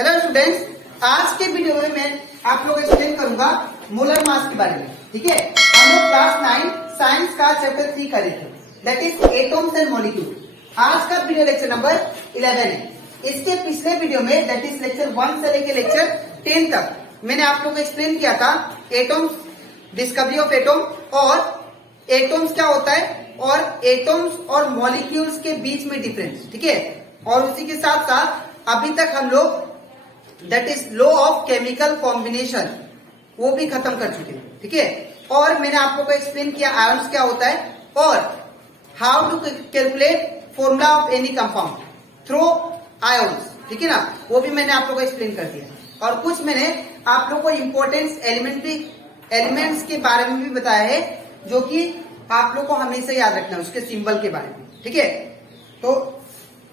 Hello students, आज के video में मैं आप लोग एक्सप्लेन करूंगा मोलर मास के बारे में। ठीक है, हम लोग क्लास 9 साइंस का चैप्टर 3 कर रहे थे, that is atoms and molecule. आज का वीडियो लेक्चर नंबर 11 है। इसके पिछले वीडियो में दैट इज लेक्चर 1 से लेकर लेक्चर 10 तक मैंने आप लोग को एक्सप्लेन किया था एटम्स, डिस्कवरी ऑफ एटम और एटम्स क्या होता है और एटम्स और मॉलिक्यूल्स के बीच में डिफरेंस। ठीक है, और उसी के साथ साथ अभी तक हम लोग that is law of chemical combination वो भी खत्म कर चुके हैं। ठीक है, और मैंने आप लोगों को एक्सप्लेन किया आयंस क्या होता है और how to calculate formula of any compound through ions. ठीक है ना, वो भी मैंने आप लोगों को एक्सप्लेन कर दिया। और कुछ मैंने आप लोगों को इम्पोर्टेंस एलिमेंट्स के बारे में भी बताया है जो कि आप लोग को हमेशा याद रखना है, उसके सिंबल के बारे में। ठीक है, तो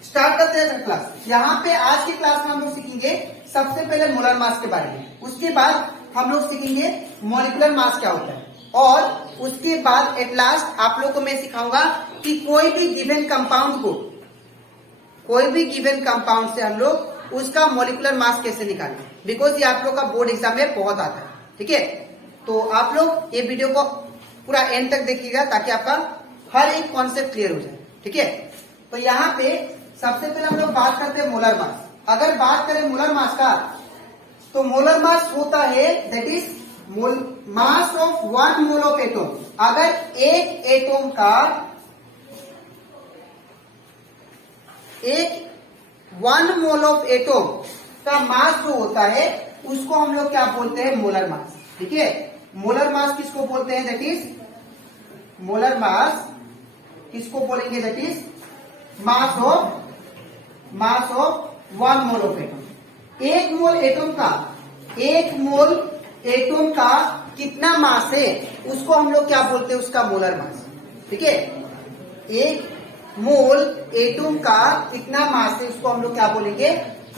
स्टार्ट करते हैं क्लास। यहाँ पे आज की क्लास में हम लोग सीखेंगे सबसे पहले मोलर मास के बारे में, उसके बाद हम लोग सीखेंगे मॉलिक्यूलर मास क्या होता है, और उसके बाद एट लास्ट आप लोग को मैं सिखाऊंगा कि कोई भी गिवन कंपाउंड से हम लोग उसका मॉलिक्यूलर मास कैसे निकालें, बिकॉज ये आप लोग का बोर्ड एग्जाम में बहुत आता है। ठीक है, तो आप लोग ये वीडियो को पूरा एंड तक देखिएगा ताकि आपका हर एक कॉन्सेप्ट क्लियर हो जाए। ठीक है, तो यहाँ पे सबसे पहले हम लोग बात करते हैं मोलर मास। अगर बात करें मोलर मास का, तो मोलर मास होता है that is mass of 1 mole of atom. अगर एक एटम का 1 मोल ऑफ एटम का मास जो होता है उसको हम लोग क्या बोलते हैं, मोलर मास। ठीक है, मोलर मास किसको बोलते हैं, दैट इज मोलर मास किसको बोलेंगे, that is mass of 1 mole of atom. एक मोल एटम का कितना मास है उसको हम लोग क्या बोलते हैं, उसका मोलर मास। ठीक है, एक मोल एटम का कितना मास है उसको हम लोग क्या बोलेंगे,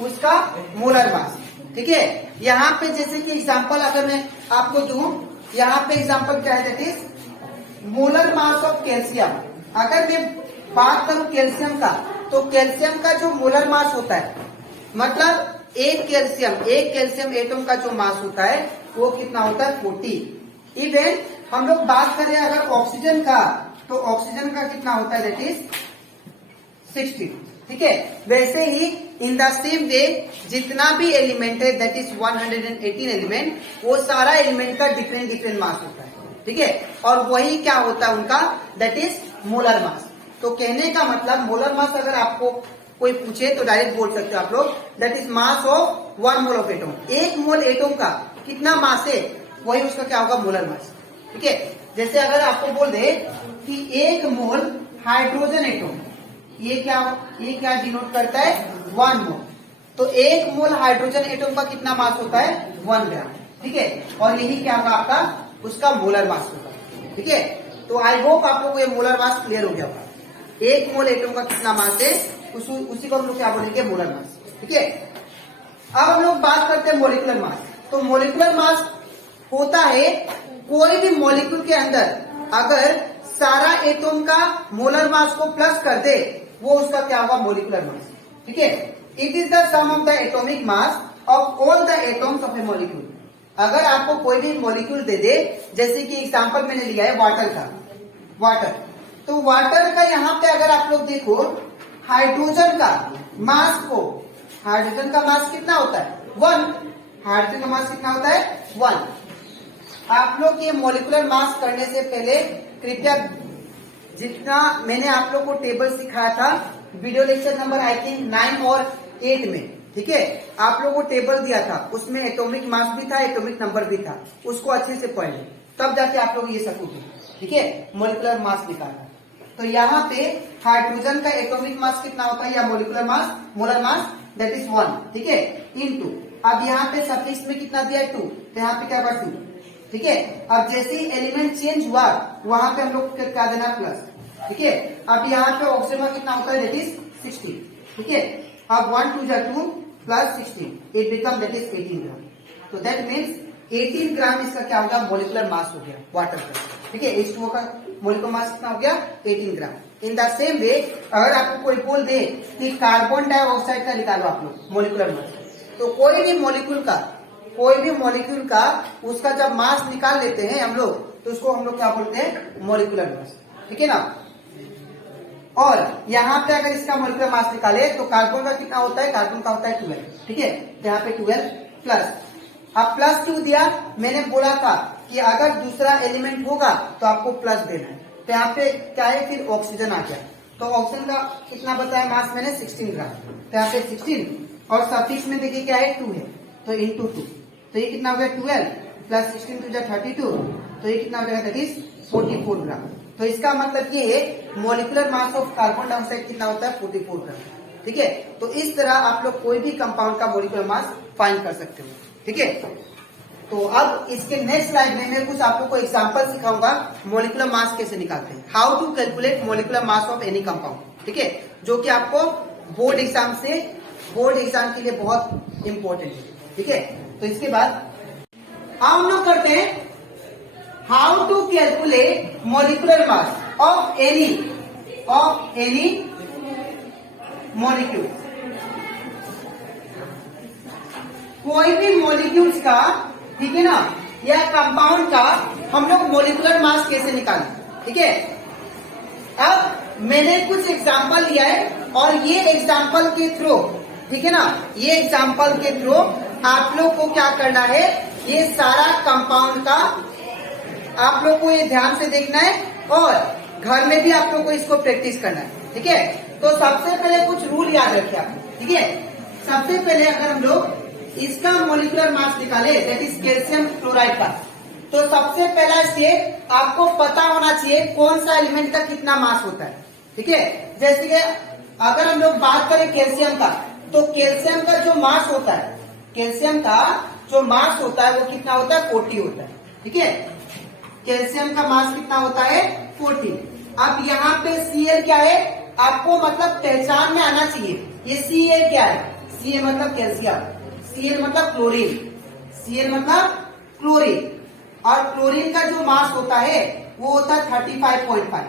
उसका मोलर मास। ठीक है, यहाँ पे जैसे कि एग्जांपल अगर मैं आपको दूं, यहाँ पे एग्जांपल क्या है, that is molar mass of calcium. अगर मैं बात करूं कैल्शियम का, तो कैल्शियम का जो मोलर मास होता है, मतलब एक कैल्शियम एटम का जो मास होता है वो कितना होता है, 40। इवन हम लोग बात करें अगर ऑक्सीजन का, तो ऑक्सीजन का कितना होता है, दैट इज 60। ठीक है, वैसे ही इन द सेम वे जितना भी एलिमेंट है दैट इज 118 एलिमेंट, वो सारा एलिमेंट का डिफरेंट मास होता है। ठीक है, और वही क्या होता है उनका, दैट इज मोलर मास। तो कहने का मतलब मोलर मास अगर आपको कोई पूछे तो डायरेक्ट बोल सकते हो आप लोग, that is mass of 1 mole of atom. एक मोल एटम का कितना मास है वही उसका क्या होगा, मोलर मास। ठीक है, जैसे अगर आपको बोल दे कि 1 मोल हाइड्रोजन एटम, ये क्या डिनोट करता है, 1 मोल। तो 1 मोल हाइड्रोजन एटम का कितना मास होता है, 1 ग्राम। ठीक है, और यही क्या होगा आपका, उसका मोलर मास होगा। ठीक है, तो आई होप आप लोग को ये मोलर मास क्लियर हो गया होगा। 1 मोल एटम का कितना मास है उसी को हम लोग क्या बोलेंगे, मोलर मास। ठीक है, अब हम लोग बात करते हैं मॉलिक्यूलर मास। तो मॉलिक्यूलर मास होता है कोई भी मॉलिक्यूल के अंदर अगर सारा एटम का मोलर मास को प्लस कर दे, वो उसका क्या होगा, मॉलिक्यूलर मास। ठीक है, it is the sum of the atomic mass of all the atoms of a molecule. अगर आपको कोई भी मॉलिक्यूल दे दे, जैसे कि एग्जांपल मैंने लिया है वाटर का, तो वाटर का यहाँ पे अगर आप लोग देखो हाइड्रोजन का मास कितना होता है, 1। हाइड्रोजन का मास कितना होता है, 1। आप लोग ये मॉलिक्यूलर मास करने से पहले कृपया जितना मैंने आप लोग को टेबल सिखाया था video lecture number I think 9 और 8 में, ठीक है, आप लोगों को टेबल दिया था, उसमें एटॉमिक मास भी था, एटॉमिक नंबर भी था, उसको अच्छे से पढ़ लें, तब जाके आप लोग ये सकोगे। ठीक है, मॉलिक्यूलर मास निकालना। तो यहाँ पे हाइड्रोजन का एटॉमिक मास कितना होता है, या मोलर मास दैट इज 1। ठीक है, इनटू अब यहाँ पे सफिक्स में कितना दिया है, 2, तो यहाँ पे क्या होगा, 2। ठीक है, अब जैसे ही एलिमेंट चेंज हुआ वहां पे हम लोग क्या देना, प्लस। ठीक है, अब यहाँ पे ऑक्सीजन का कितना होता है, दैट इज 16। ठीक है, अब 1 2 2 plus 16 it become that is 18 ग्राम। तो दैट मीन्स 18 ग्राम इसका क्या होगा, मॉलिक्यूलर मास हो गया वाटर का। ठीक है, H2O का मॉलिक्यूलर मास कितना हो गया, 18 ग्राम। इन द सेम वे अगर आपको कोई बोल दे कि कार्बन डाइऑक्साइड का निकालो आप लोग मॉलिक्यूलर मास, तो कोई भी मॉलिक्यूल का उसका जब मास निकाल लेते हैं हम लोग, तो उसको हम लोग क्या बोलते हैं, मॉलिक्यूलर मास। ठीक है ना। और यहाँ पे अगर इसका मॉलिक्यूलर मास निकाले तो कार्बन का कितना होता है, कार्बन का होता है 12। ठीक है, तो यहाँ पे 12 प्लस। अब प्लस क्यों दिया, मैंने बोला था कि अगर दूसरा एलिमेंट होगा तो आपको प्लस देना है। तो यहाँ पे क्या है, फिर ऑक्सीजन आ गया, तो ऑक्सीजन का कितना बताया मास मैंने, 16 ग्राम। तो यहाँ पे 16 और सफिक्स में देखिए क्या है, 2 है, तो इंटू 2, तो ये कितना हो गया 12 प्लस 16 टू 32, तो ये कितना हो जाएगा, दैट इज 44 ग्राम। तो इसका मतलब ये है molecular mass of carbon dioxide कितना होता है, 44 ग्राम। ठीक है, तो इस तरह आप लोग कोई भी कंपाउंड का मॉलिक्यूलर मास फाइंड कर सकते हो। ठीक है, तो अब इसके नेक्स्ट स्लाइड में मैं कुछ आप लोग को एग्जांपल सिखाऊंगा मॉलिक्यूलर मास कैसे निकालते हैं, how to calculate molecular mass of any compound. ठीक है, जो कि आपको बोर्ड एग्जाम के लिए बहुत इंपॉर्टेंट है। ठीक है, तो इसके बाद हम लोग करते हैं how to calculate molecular mass of any molecule. कोई भी मॉलिक्यूल्स का, ठीक है ना, या कंपाउंड का हम लोग मॉलिक्यूलर मास कैसे निकालें। ठीक है, अब मैंने कुछ एग्जांपल लिया है और ये एग्जांपल के थ्रू, ठीक है ना, ये एग्जांपल के थ्रू आप लोग को क्या करना है, ये सारा कंपाउंड का आप लोग को ये ध्यान से देखना है और घर में भी आप लोग को इसको प्रैक्टिस करना है। ठीक है, तो सबसे पहले कुछ रूल याद रखिए आप। ठीक है, सबसे पहले अगर हम लोग इसका मॉलिक्यूलर मास निकाले, दैट इज कैल्शियम क्लोराइड का, तो सबसे पहला स्टेप आपको पता होना चाहिए कौन सा एलिमेंट का कितना मास होता है। ठीक है, जैसे कि अगर हम लोग बात करें कैल्शियम का, तो कैल्शियम का जो मास होता है, कैल्शियम का जो मास होता है वो कितना होता है, 40 होता है। ठीक है, कैल्शियम का मास कितना होता है, 40। अब यहाँ पे Cl क्या है, आपको मतलब पहचान में आना चाहिए, ये Ca क्या है, Ca मतलब कैल्शियम, Cl मतलब क्लोरीन, Cl मतलब क्लोरीन, और क्लोरीन का जो मास होता है वो होता है 35.5।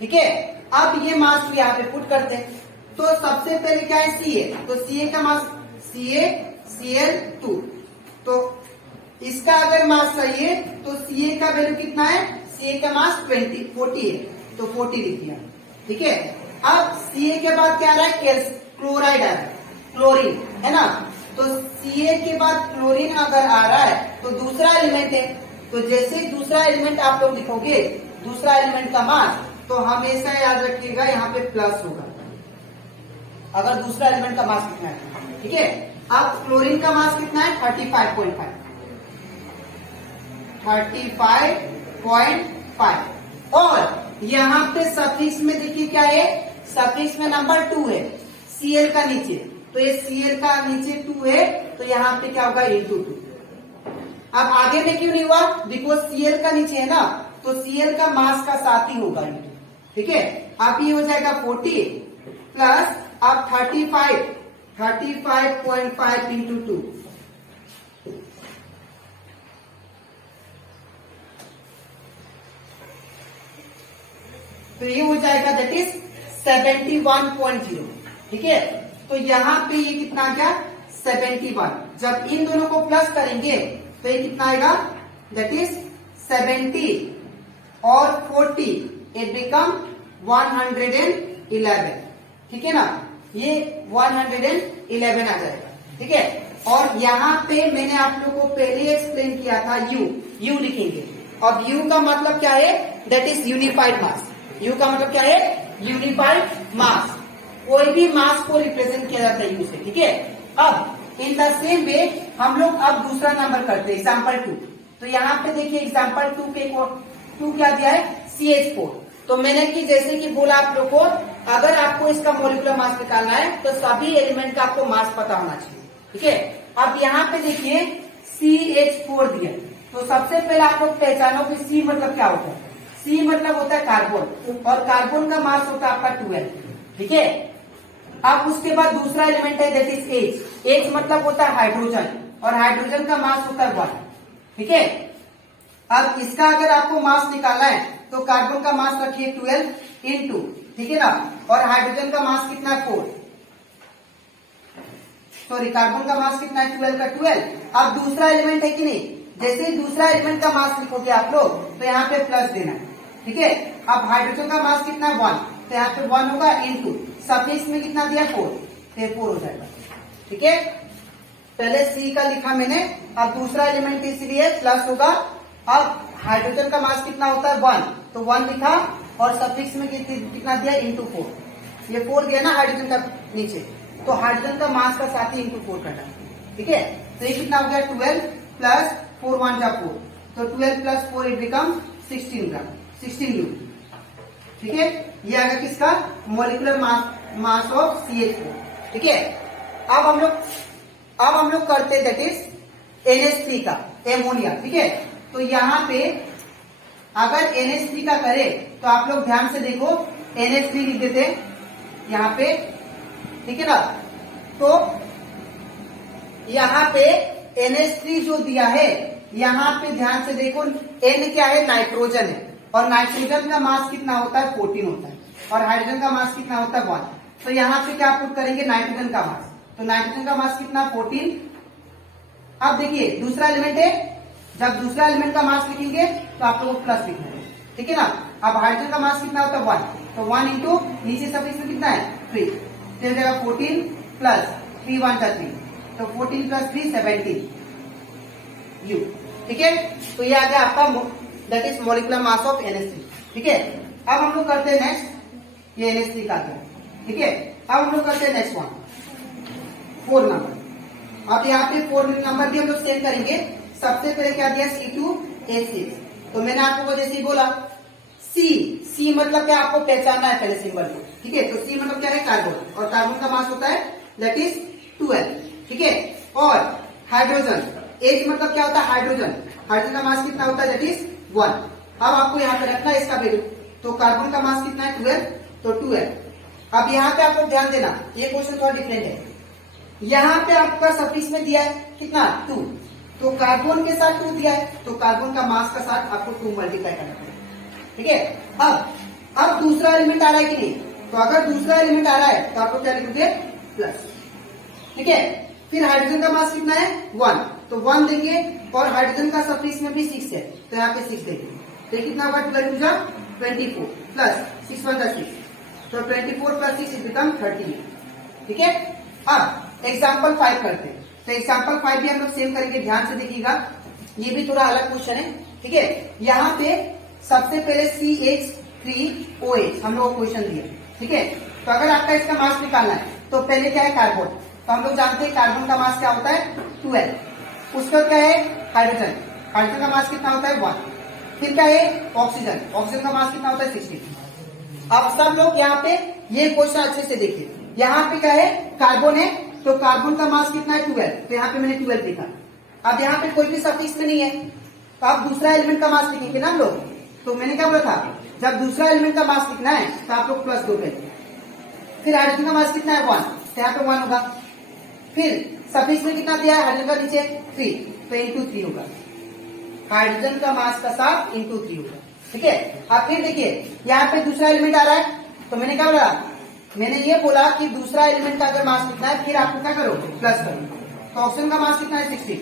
ठीक है, अब ये मास भी यहाँ पे पुट करते हैं, तो सबसे पहले क्या है Ca, तो Ca का मास Cl2, तो इसका अगर मास सही है तो Ca का वैल्यू कितना है, Ca का मास 40 है, तो 40 लिख दिया। ठीक है, अब Ca के बाद क्या आ रहा है, क्लोराइड आ रहा है, क्लोरीन है ना, तो Ca के बाद क्लोरीन अगर आ रहा है तो दूसरा एलिमेंट है, तो जैसे दूसरा एलिमेंट आप लोग लिखोगे, दूसरा एलिमेंट का मास, तो हमेशा याद रखिएगा यहाँ पे प्लस होगा अगर दूसरा एलिमेंट का मास कितना है। ठीक है, अब क्लोरीन का मास कितना है, 35.5, और यहाँ पे सफिक्स में देखिए क्या है, सफिक्स में नंबर 2 है, Cl का नीचे, तो ये Cl का नीचे 2 है, तो यहाँ पे क्या होगा, इंटू 2। अब आगे में क्यों नहीं हुआ, बिकॉज Cl का नीचे है ना, तो Cl का मास का साथ ही होगा इंटू। ठीक है, अब ये हो जाएगा 40 प्लस अब 35.5 इंटू 2, तो ये हो जाएगा दैट इज 71.0। ठीक है, तो यहाँ पे ये कितना आ गया, 71। जब इन दोनों को प्लस करेंगे तो ये कितना आएगा, दैट इज 70 और 40, इट बिकम 111। ठीक है ना, ये 111 आ जाएगा। ठीक है, और यहाँ पे मैंने आप लोगों को पहले एक्सप्लेन किया था, यू लिखेंगे। अब यू का मतलब क्या है, that is unified mass. You का मतलब क्या है, यूनिफाइड मास। कोई भी मास को रिप्रेजेंट किया जाता है यू से। ठीक है, अब इन द सेम वे हम लोग अब दूसरा नंबर करते हैं, एग्जाम्पल 2। तो यहाँ पे देखिए एग्जाम्पल 2 पे 2 क्या दिया है, CH4। तो मैंने कि जैसे कि बोला आप लोग को, अगर आपको इसका मॉलिक्यूलर मास निकालना है तो सभी एलिमेंट का आपको मास पता होना चाहिए। ठीक है, अब यहाँ पे देखिए CH4 दिया, तो सबसे पहले आप लोग पहचानो कि C मतलब क्या होता है। C मतलब होता है कार्बन, और कार्बन का मास होता है आपका 12। ठीक है, अब उसके बाद दूसरा एलिमेंट है दैट इज H। H मतलब होता है हाइड्रोजन, और हाइड्रोजन का मास होता है 1। ठीक है, अब इसका अगर आपको मास निकालना है तो कार्बन का मास रखिए 12 इंटू, ठीक है ना, और हाइड्रोजन का मास कितना है 4। सॉरी कार्बन का मास कितना है 12 का 12। अब दूसरा एलिमेंट है कि नहीं, जैसे ही दूसरा एलिमेंट का मास लिखोगे आप लोग तो यहाँ पे प्लस देना, ठीक है। अब हाइड्रोजन का मास कितना है 1, तो यहाँ पे 1 होगा इनटू सफिक्स में कितना दिया 4, तो 4 हो जाएगा, ठीक है। पहले सी का लिखा मैंने, अब दूसरा एलिमेंट इसलिए प्लस होगा। अब हाइड्रोजन का मास कितना होता है 1, तो 1 लिखा और सफिक्स में कितना दिया इनटू 4, ये 4 दिया ना हाइड्रोजन का नीचे, तो हाइड्रोजन का मास का साथ ही इनटू 4 करना, ठीक है। तो ये कितना हो गया 12 प्लस 4 1 जा 4, तो 12 plus 4 it become 16 gram, 16 you, ठीक है। ये आ गया किसका मोलिकुलर मास ऑफ CH4, ठीक है। अब हम लोग करते हैं दैट इज NH3 का एमोनिया, ठीक है। तो यहाँ पे अगर NH3 का करें तो आप लोग ध्यान से देखो, NH3 लिख देते यहाँ पे, ठीक है ना। तो यहाँ पे NH3 जो दिया है, यहाँ पे ध्यान से देखो, N क्या है नाइट्रोजन है, और नाइट्रोजन का मास कितना होता है 14 होता है, और हाइड्रोजन का मास कितना होता है 1। तो यहाँ पे क्या पुट करेंगे नाइट्रोजन का मास, तो नाइट्रोजन का मास कितना 14। अब देखिए दूसरा एलिमेंट है, जब दूसरा एलिमेंट का मास लिखेंगे तो आप लोगों को प्लस लिखना है, ठीक है ना। अब हाइड्रोजन का मास कितना होता है 1, तो 1 इंटू नीचे सफिक्स में कितना है 3, तो हो जाएगा 14 प्लस 3 1 का 3, तो 14 प्लस 3 17 यू, ठीक है। तो ये आ गया आपका that is molecular mass of NH3, ठीक है। अब हम लोग करते हैं नेक्स्ट, ये NH3 का है, ठीक है। अब हम लोग करते हैं नेक्स्ट वन 4 नंबर। अब यहाँ पे 4 नंबर भी हम लोग सेम करेंगे। सबसे पहले क्या दिया C2H6, तो मैंने आपको जैसे ही बोला C मतलब क्या आपको पहचानना है पहले सिंबल को, ठीक है। तो C मतलब क्या है कार्बन, और कार्बन का मास होता है दैट इज 12, ठीक है। और हाइड्रोजन H मतलब क्या होता है हाइड्रोजन, हाइड्रोजन का मास कितना होता है दैट इज 1। अब आपको यहाँ पे रखना है इसका वैल्यू, तो कार्बन का मास कितना है 12, तो 12। अब यहाँ पे आपको ध्यान देना, ये क्वेश्चन थोड़ा डिफरेंट है। यहाँ पे आपका सफिक्स में दिया है कितना 2, तो कार्बन के साथ 2 दिया है, तो कार्बन का मास का साथ आपको 2 मल्टीप्लाई करना पड़ेगा, ठीक है। अब दूसरा एलिमेंट आ रहा है कि नहीं, तो अगर दूसरा एलिमेंट आ रहा है तो आपको क्या लिखोगे प्लस, ठीक है। फिर हाइड्रोजन का मास कितना है 1, तो 1 देंगे, और हाइड्रोजन का सफिक्स में भी 6 है, तो यहाँ पे 6 देंगे, तो ये कितना होगा 12 टू 24 प्लस 6 1 6, तो 24 प्लस 6 इज बिकम 30, ठीक है। अब एग्जाम्पल 5 करते हैं, तो एग्जाम्पल 5 भी हम लोग सेम करेंगे, ध्यान से देखिएगा, ये भी थोड़ा अलग क्वेश्चन है, ठीक है। यहाँ पे सबसे पहले CH3OH हम लोग को क्वेश्चन दिया, ठीक है। तो अगर आपका इसका मास निकालना है तो पहले क्या है कार्बन, तो हम लोग जानते हैं कार्बन का मास क्या होता है 12, उसका क्या है हाइड्रोजन, हाइड्रोजन का मास कितना होता है 1। फिर क्या है ऑक्सीजन, ऑक्सीजन का मास कितना होता है 16। अब सब लोग यहाँ पे ये क्वेश्चन अच्छे से देखिए, यहाँ पे क्या है कार्बन है, तो कार्बन का मास कितना है 12, तो यहाँ पे मैंने 12 लिखा। अब यहाँ पे कोई भी सफिक्स में नहीं है, तो आप दूसरा एलिमेंट का मास लिखेंगे ना हम लोग, तो मैंने क्या बोला था जब दूसरा एलिमेंट का मास लिखना है तो आप लोग प्लस 2 करेंगे। फिर हाइड्रोजन का मास कितना है 1, तो यहाँ पे 1 होगा। फिर सफिक्स में कितना दिया है हाइड्रोजन का नीचे 3, तो इंटू 3 होगा, हाइड्रोजन का मास का साथ इंटू 3 होगा, ठीक है। अब फिर देखिए यहाँ पे दूसरा एलिमेंट आ रहा है, तो मैंने क्या बोला, मैंने ये बोला कि दूसरा एलिमेंट का अगर मास कितना है फिर आपको क्या करो प्लस करो, तो ऑक्सीजन का मास कितना है 16।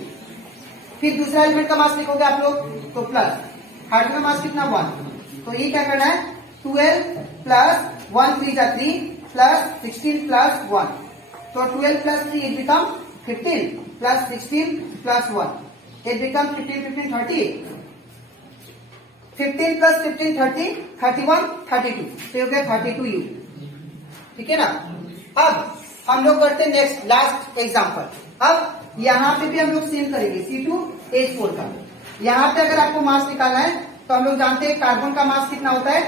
फिर दूसरा एलिमेंट का मास लिखोगे आप लोग तो प्लस, हाइड्रोजन का मास कितना 1, तो ये क्या करना है 12 प्लस 1 3 जा 3 प्लस 16 प्लस 1, तो 12 plus 3 it become 15 plus 16 plus 1, it become 15 15 30, 15 plus 15 30 31 32, तो हो गया 32 यू, ठीक है ना। अब हम लोग करते हैं नेक्स्ट लास्ट एग्जांपल। अब यहाँ पे भी हम लोग सेम करेंगे C2H4 का। यहाँ पे अगर आपको मास निकालना है तो हम लोग जानते हैं कार्बन का मास कितना होता है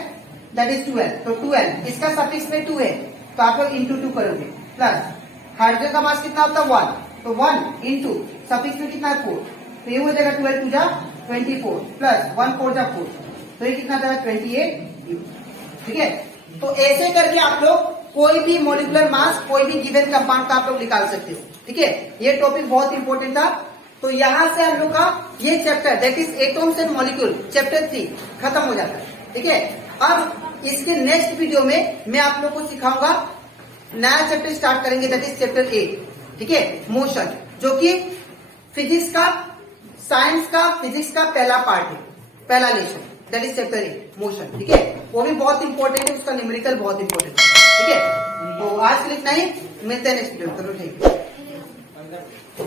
दैट इज 12, तो 12 इसका सफिक्स में 2 है, तो आप लोग इंटू 2 करोगे, प्लस हाइड्रोजन का मास कितना होता है 1, तो 1 इंटू सफिक्स में कितना है 4, तो ये हो जाएगा 12 2 जा 24 प्लस 1 4 जा 4, तो ये कितना जाएगा 28 यू, ठीक है। तो ऐसे करके आप लोग कोई भी मोलिकुलर मास कोई भी गिवन कंपाउंड का आप लोग निकाल सकते हो, ठीक है। ये टॉपिक बहुत इंपॉर्टेंट था। तो यहां से हम लोग का ये chapter that is atoms and molecule chapter 3 खत्म हो जाता है, ठीक है। अब इसके नेक्स्ट वीडियो में मैं आप लोग को सिखाऊंगा, नया चैप्टर स्टार्ट करेंगे दैट इज चैप्टर 8। ठीक है, मोशन, जो कि फिजिक्स का, साइंस का, फिजिक्स का पहला पार्ट है, पहला lesson, that is chapter 8 motion. ठीक है, वो भी बहुत इंपॉर्टेंट है, उसका न्यूमेरिकल बहुत इंपॉर्टेंट है। ठीक है, तो आज के लिए इतना ही, मिलते हैं नेक्स्ट वीडियो। चलो ठीक है।